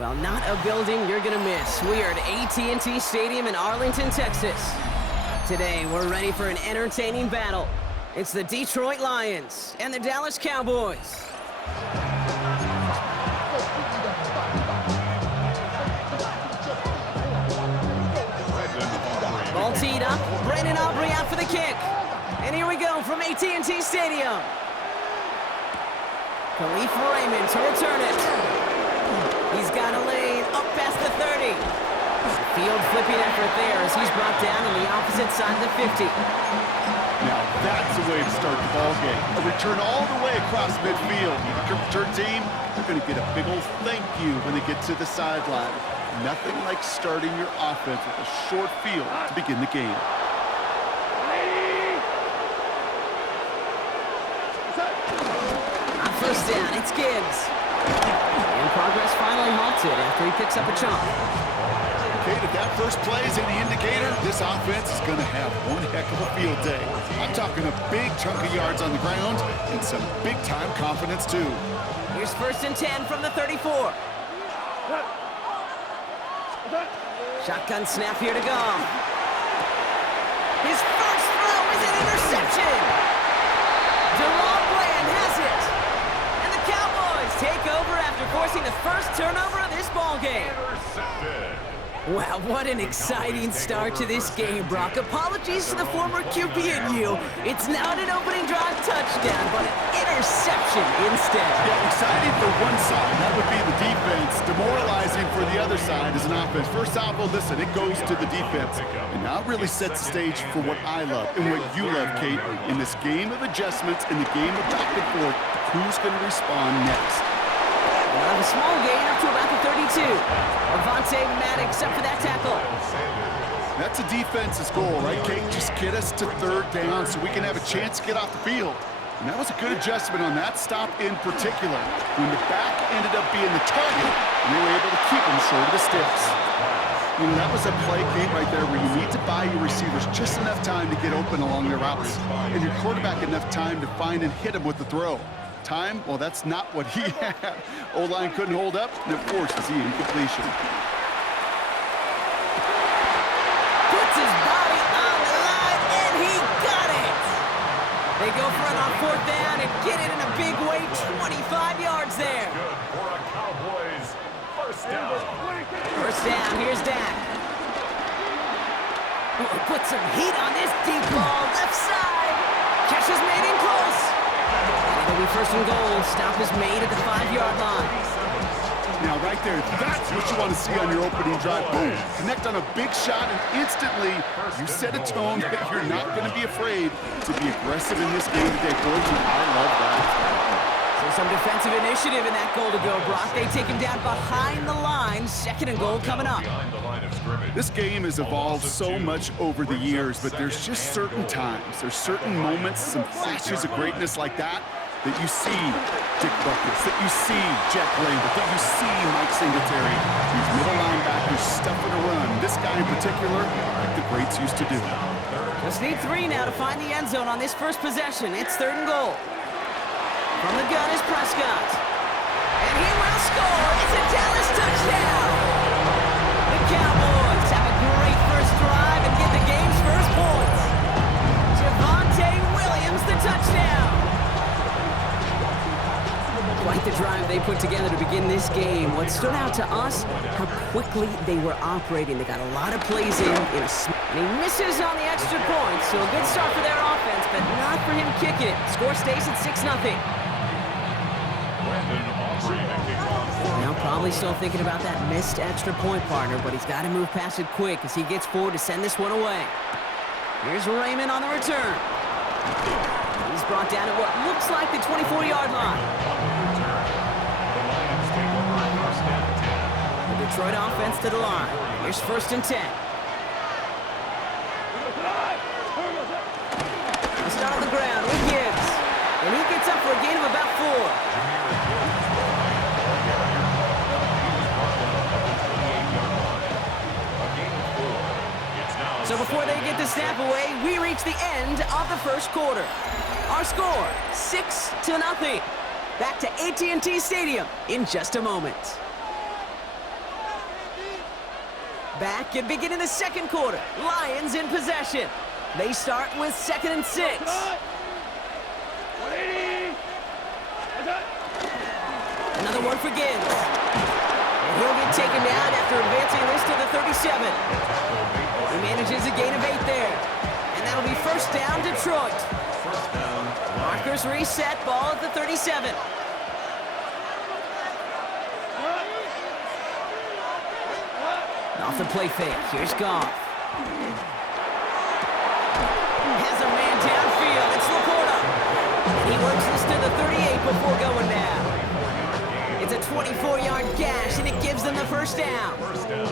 Well, not a building you're gonna miss. We are at AT&T Stadium in Arlington, Texas. Today, we're ready for an entertaining battle. It's the Detroit Lions and the Dallas Cowboys. Ball teed up, Brandon Aubrey out for the kick. And here we go from AT&T Stadium. Khalif Raymond to return it. He's got a lane up past the 30. Field flipping effort there as he's brought down on the opposite side of the 50. Now that's the way to start the ball game. A return all the way across midfield. The return team, they're going to get a big old thank you when they get to the sideline. Nothing like starting your offense with a short field to begin the game. On first down, it's Gibbs. And progress finally halted after he picks up a chunk. Okay, if that first play is any indicator, this offense is going to have one heck of a field day. I'm talking a big chunk of yards on the ground and some big-time confidence, too. Here's first and 10 from the 34. Shotgun snap here to go. His first throw is an interception. Deron Bland has it. And the Cowboys take over after forcing the first turnover of this ball game. Wow, what an exciting start to this game, Brock. Apologies to the former QB and you. It's not an opening drive touchdown, but an interception instead. Yeah, exciting for one side. That would be the defense. Demoralizing for the other side as an offense. First off, well, listen, it goes to the defense. And now it really sets the stage for what I love and what you love, Kate. In this game of adjustments, in the game of back and forth, who's going to respond next? A small gain up to about the 32. Avonte Maddox up for that tackle. That's a defense's goal, right, Kate? Just get us to third down so we can have a chance to get off the field. And that was a good adjustment on that stop in particular, when the back ended up being the target, and they were able to keep him short of the sticks. You know, that was a play, Kate, right there where you need to buy your receivers just enough time to get open along their routes, and your quarterback enough time to find and hit him with the throw. Time, well, that's not what he had. O-line couldn't hold up, and it forces the incompletion. Puts his body on the line, and he got it. They go for it on fourth down and get it in a big way, 25 yards there. For a Cowboys first down. First down, here's Dak. Put some heat on this deep ball, left side. Catch is made in close. It'll be first and goal. Stop is made at the 5-yard line. Now, right there, that's what you want to see on your opening drive. Boom! Connect on a big shot, and instantly you set a tone that you're not going to be afraid to be aggressive in this game today. Boys, I love that. So some defensive initiative in that goal to go, Brock. They take him down behind the line. Second and goal coming up. This game has evolved so much over the years, but there's just certain times, there's certain moments, some flashes of greatness like that you see Dick Buckets, that you see Jack Lambert, that you see Mike Singletary. These middle linebackers stuffing a run. This guy in particular, like the greats used to do. Just need 3 now to find the end zone on this first possession. It's third and goal. From the gun is Prescott. And he will score. It's a Dallas touchdown. The Cowboys have a great first drive and get the game's first points. Javonte Williams, the touchdown. Quite the drive they put together to begin this game. What stood out to us, how quickly they were operating. They got a lot of plays in a and he misses on the extra point. So a good start for their offense, but not for him kicking it. Score stays at 6-0. Now probably still thinking about that missed extra point, partner, but he's got to move past it quick as he gets forward to send this one away. Here's Raymond on the return. He's brought down at what looks like the 24-yard line. The Detroit offense to the line. Here's first and 10. He's not on the ground with Gibbs. And he gets up for a gain of about 4. So before they get the snap away, we reach the end of the first quarter. Our score, 6-0. Back to AT&T Stadium in just a moment. Back and beginning the second quarter. Lions in possession. They start with 2nd and 6. Another one for Gibbs. And he'll get taken down after advancing this to the 37. He manages a gain of 8 there. And that'll be first down, Detroit. Markers reset, ball at the 37. Off the play fake. Here's Goff. Has a man downfield. It's Laporta. And he works this to the 38 before going down. It's a 24-yard gash, and it gives them the first down.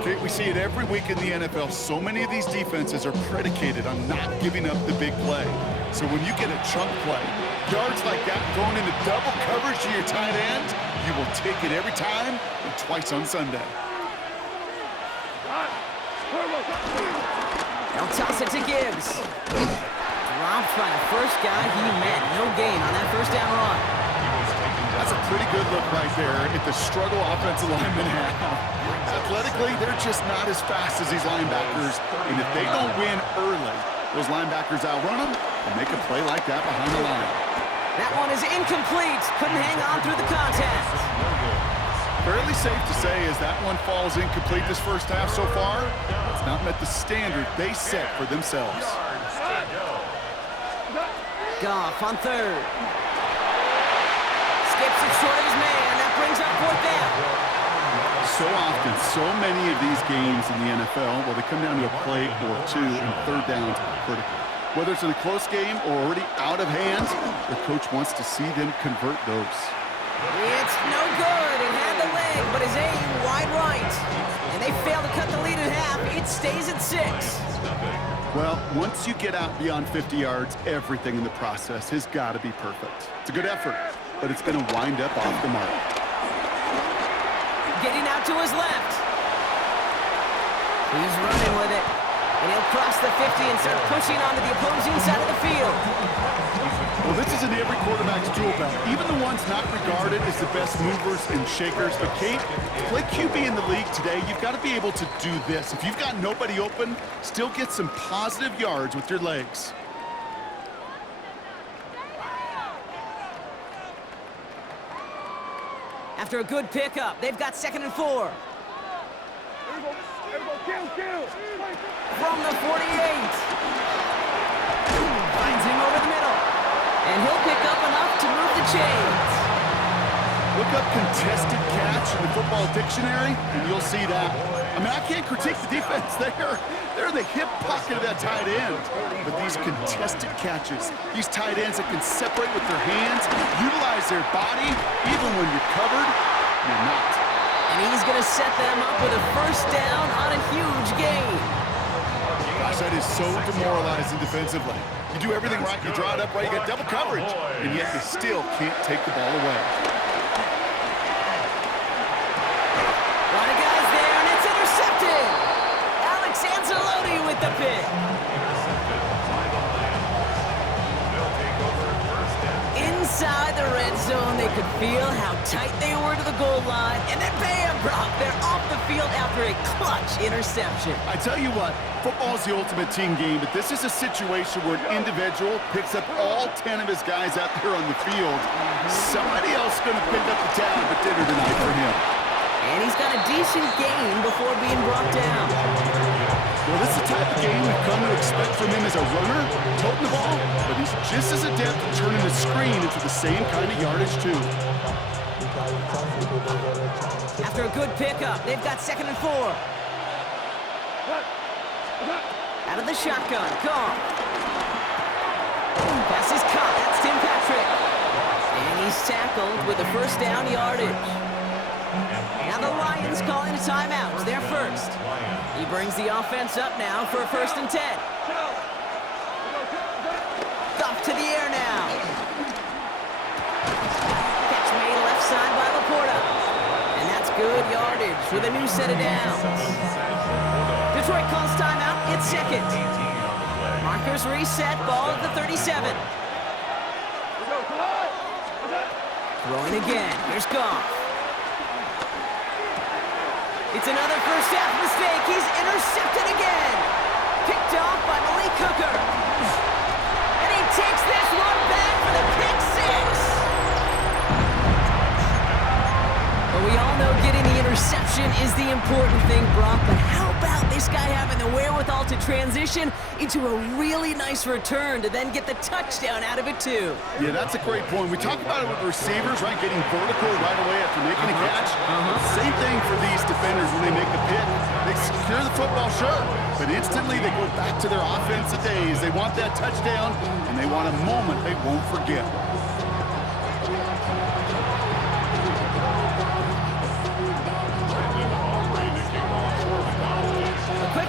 Okay, we see it every week in the NFL. So many of these defenses are predicated on not giving up the big play. So when you get a chunk play, yards like that going into double coverage to your tight end, you will take it every time and twice on Sunday. They'll toss it to Gibbs. Dropped by the first guy he met. No gain on that first down run. That's a pretty good look right there at the struggle offensive linemen have. Athletically, they're just not as fast as these linebackers. And if they don't win early, those linebackers outrun them and make a play like that behind the line. That one is incomplete. Couldn't hang on through the contact. Fairly safe to say as that one falls incomplete this first half so far, it's not met the standard they set for themselves. Goff on 3rd. Skips it short of his man. That brings up 4th down. So often, so many of these games in the NFL, well, they come down to a play or two, and 3rd downs are critical. Whether it's in a close game or already out of hand, the coach wants to see them convert those. It's no good. It had the leg, but his aim wide right. And they fail to cut the lead in half. It stays at 6. Well, once you get out beyond 50 yards, everything in the process has got to be perfect. It's a good effort, but it's going to wind up off the mark. Getting out to his left. He's running with it. And he'll cross the 50 and start pushing onto the opposing side of the field. Well, this isn't every quarterback's tool belt. Even the ones not regarded as the best movers and shakers. But, Kate, to play QB in the league today, you've got to be able to do this. If you've got nobody open, still get some positive yards with your legs. After a good pickup, they've got 2nd and 4. From the 48. Finds him over the middle. And he'll pick up enough to move the chains. Look up contested catch in the football dictionary, and you'll see that. I mean, I can't critique the defense. They're in the hip pocket of that tight end. But these contested catches, these tight ends that can separate with their hands, utilize their body, even when you're covered, you're not. And he's going to set them up with a first down on a huge gain. Gosh, that is so demoralizing defensively. You do everything right, you draw it up right, you get double coverage, and yet you still can't take the ball away. A lot of guys there, and it's intercepted. Alex Anzalone with the pick. Inside the red zone, they could feel how tight they were to the goal line, and then bam, Brock, they're off the field after a clutch interception. I tell you what, football is the ultimate team game, but this is a situation where an individual picks up all 10 of his guys out there on the field. Somebody else is going to pick up the tab at dinner tonight for him. And he's got a decent gain before being brought down. Well, this is the type of game we've come to expect from him as a runner, toting the ball, but he's just as adept at turning the screen into the same kind of yardage, too. After a good pickup, they've got 2nd and 4. Out of the shotgun, Goff. Pass is caught, that's Tim Patrick. And he's tackled with the first down yardage. Now the Lions calling a timeout. They're first. He brings the offense up now for a 1st and 10. Goff to the air now. Catch made left side by Laporta. And that's good yardage with a new set of downs. Detroit calls timeout. It's 2nd. Markers reset. Ball at the 37. Throwing again. Here's Goff. It's another first half mistake. He's intercepted again. Picked off by Malik Hooker. And he takes this one back for the pick six. Well, we all know getting the interception is the important thing, Brock, but how about this guy having the wherewithal to transition into a really nice return to then get the touchdown out of it, too? Yeah, that's a great point. We talk about it with receivers, right, getting vertical right away after making a catch. Same thing for these defenders when they make the pick. They secure the football, sure, but instantly they go back to their offensive days. They want that touchdown, and they want a moment they won't forget.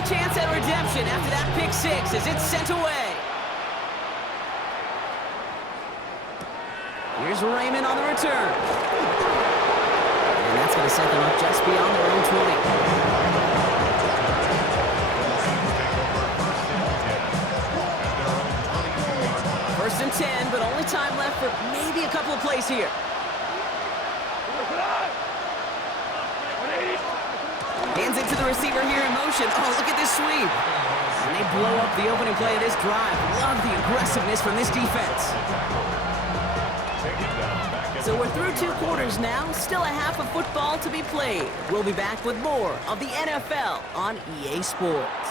Chance at redemption after that pick six as it's sent away. Here's Raymond on the return. And that's going to set them up just beyond their own 20. First and 10, but only time left for maybe a couple of plays here. Hands it to the receiver here in motion. Oh, look at this sweep. And they blow up the opening play of this drive. Love the aggressiveness from this defense. So we're through 2 quarters now. Still a half of football to be played. We'll be back with more of the NFL on EA Sports.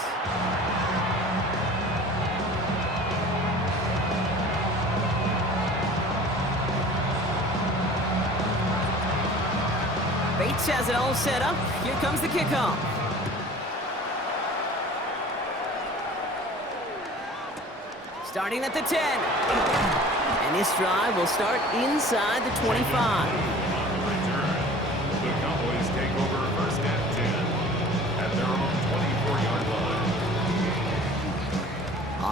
Bates has it all set up. Here comes the kickoff. Starting at the 10. And this drive will start inside the 25. The Cowboys take over first and 10 at their own 24-yard line.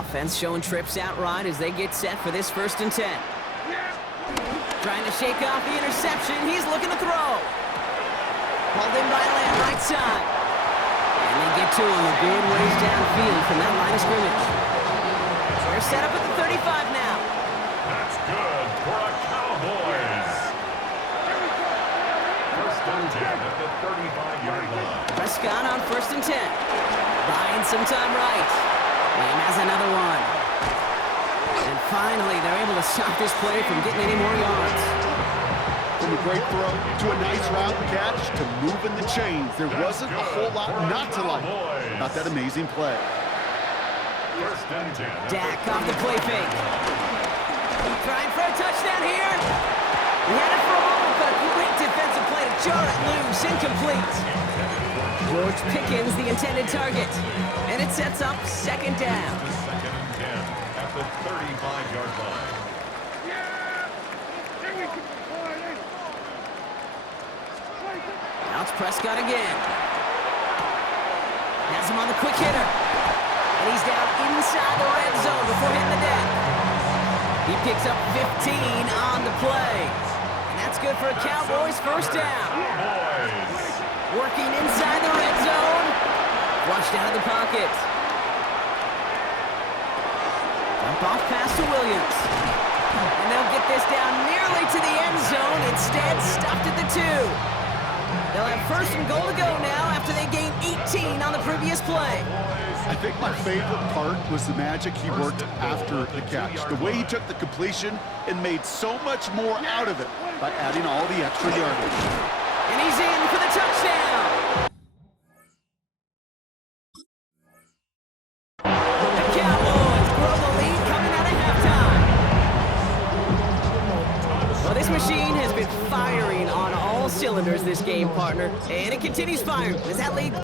Offense showing trips out right as they get set for this first and 10. Trying to shake off the interception. He's looking to throw. Hauled in by Lamb, right side. And they get to him a good ways downfield from that line of scrimmage. They're set up at the 35 now. That's good for a Cowboys. First and 10 at the 35-yard line. Prescott on first and 10. Buying some time right. Lamb has another one. And finally, they're able to stop this play from getting any more yards. From a great throw to a nice route catch to moving the chains. There wasn't a whole lot not to like about that amazing play. First and 10. Dak off the play fake. Trying for a touchdown here. He had it for a moment, but a great defensive play to jar it loose. Incomplete. George Pickens, the intended target. And it sets up second down. Second and 10 at the 35-yard line. Now it's Prescott again. Has him on the quick hitter. And he's down inside the red zone before hitting the deck. He picks up 15 on the play. And that's good for a Cowboys first down. Working inside the red zone. Flushed out of the pocket. Dump off pass to Williams. And they'll get this down nearly to the end zone. Instead, stopped at the 2. They'll have first and goal to go now after they gained 18 on the previous play. I think my favorite part was the magic he worked after the catch. The way he took the completion and made so much more out of it by adding all the extra yardage. And he's in for the touchdown. The Cowboys grow the lead coming out of halftime. Well, this machine has been firing on all cylinders this game, partner. And it continues firing as that lead